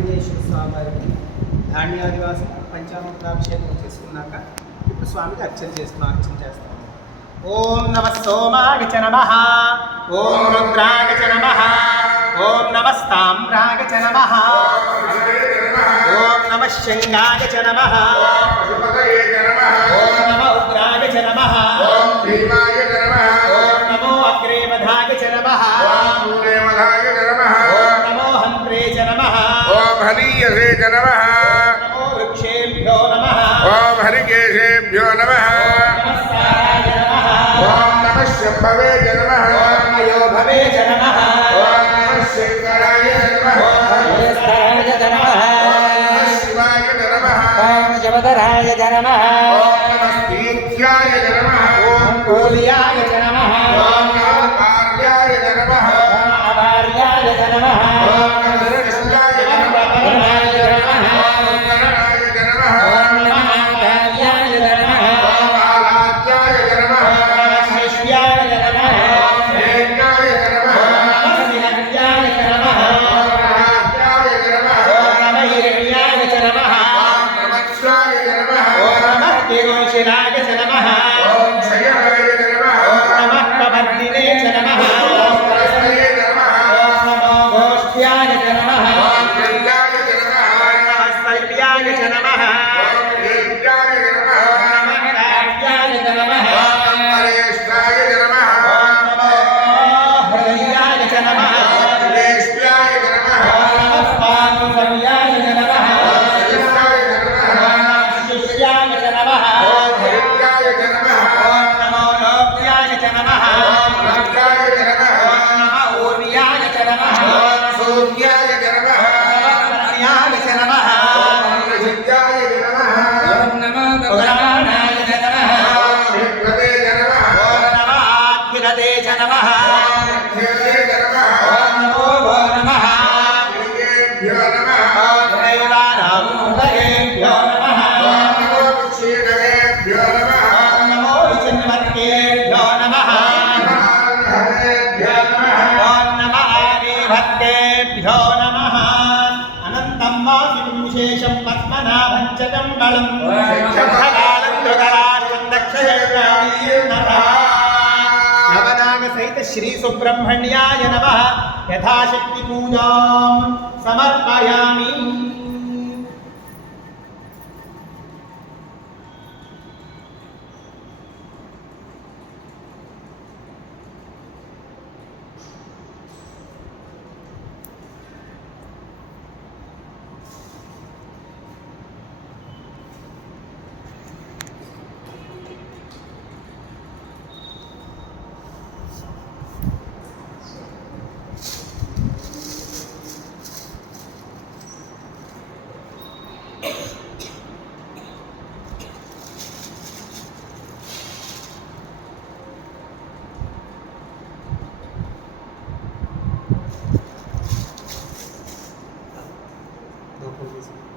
సుబ్రహ్మణ్యేశ్వర స్వామి వారికి ధాన్యాదివాసం పంచామృతాభిషేకం చేసుకున్నాక ఇప్పుడు స్వామికి అర్చన చేస్తాం. ఓం నమః సోమాయ చ నమః, ఓం రుద్రాయ చ నమః, ఓం నమస్తామ్రాయ చ నమః, ఓం నమః శంగాయ చ నమః, ఓం నమః ఉగ్రాయ చ నమః, ఓం నమో అగ్రేవధాయ చ నమః, ఓం నమో హంత్రే చ నమః, ఓం హనీయసే చ నమః, నమో వృక్షేభ్యో నమః, ఓం హరికేశేభ్యో నమః, ఓం నమః శంభవే చ నమః, ఓం మయోభవే చ నమః, ఓం నమః శంకరాయ చ నమః, ఓం శివాయ చ నమః, ఓం శివధరాయ చ నమః, ఓం నమః స్థీత్యాయ చ నమః, ఓం కూల్యాయ చ నమః, ఓం నమః కార్యాయ చ నమః, ఓం అవార్యాయ చ నమః, ఓం నమః శిష్యాయ చ నమః, గణాయ చ నమః, ఓం గణనాయ చ నమః, ఓం నమః కార్యాయ చ నమః, ఓం ఆరాధ్యాయ చ నమః, శిష్యాయ చ నమః, శ్రేయాయ చ నమః, సిద్ధ్యాయ చ నమః, ఓం రాజ్యాయ చ నమః, ఓం నమః హిరణ్యాయ చ నమః, ఓం నమఃశాయ చ నమః, ఓం నమః తిరుషిరాయ చ నమః, ఓం శయనాయ చ నమః, ఓం నమః కవర్ధినే చ నమః, ఓం ప్రస్థయే చ నమః, ఓం నమో గోష్ఠ్యాయ చ నమః, ఓం గంగాయ చ నమః, ఓం నమః శైవ్యాయ చ నమః, ఓం వేద్యాయ చ నమః, ఓం నమః కావ్యాయ చ నమః, ఓం పరేష్టాయ చ నమః, ఓం నమో హృదయాయ చ నమః, ఓం వేష్ట్యాయ చ నమః, ఓం నమః పానుసవ్యాయ చ నమః, ఓం శిష్టాయ చ నమః, ఓం నమః శిష్యాయ చ నమః, ఓం హరిత్యాయ చ నమః, ఓం నమో లోక్యాయ చ నమః, ఓం భద్రాయ చ నమః, ఓం నమః ఊర్యాయ చ నమః, ఓం సూర్యాయ చ నమః, ఓం నమః చ నమః, ఓం ప్రసిద్ధ్యాయ చ నమః, ఓం నమో భగవానాయ చ నమః, ఓం విప్రదే చ నమః, ఓం నమః అఖిలతే చ నమః, ఓం ధ్యేయే చ నమః, ఓం నమో భో నమః, లింగేభ్యో నమః, ఓం దైవానాం హృదయేభ్యో నమః, ఓం నమో క్షీణవేభ్యో నమః, ఓం నమో విచిన్వత్యేభ్యో నమః, హరేభ్యో నమః, ఓం నమః ఆదిభక్తేభ్యో నమః. అనంతం వాసిం విశేషం పద్మనాభం చ దంబళం శంఖకాలం దుగరాజం దక్షయజ్ఞానీయం నమః. నవనాగ సహిత శ్రీ సుబ్రహ్మణ్యాయ నమః. యథాశక్తి పూజాం సమర్పయామి.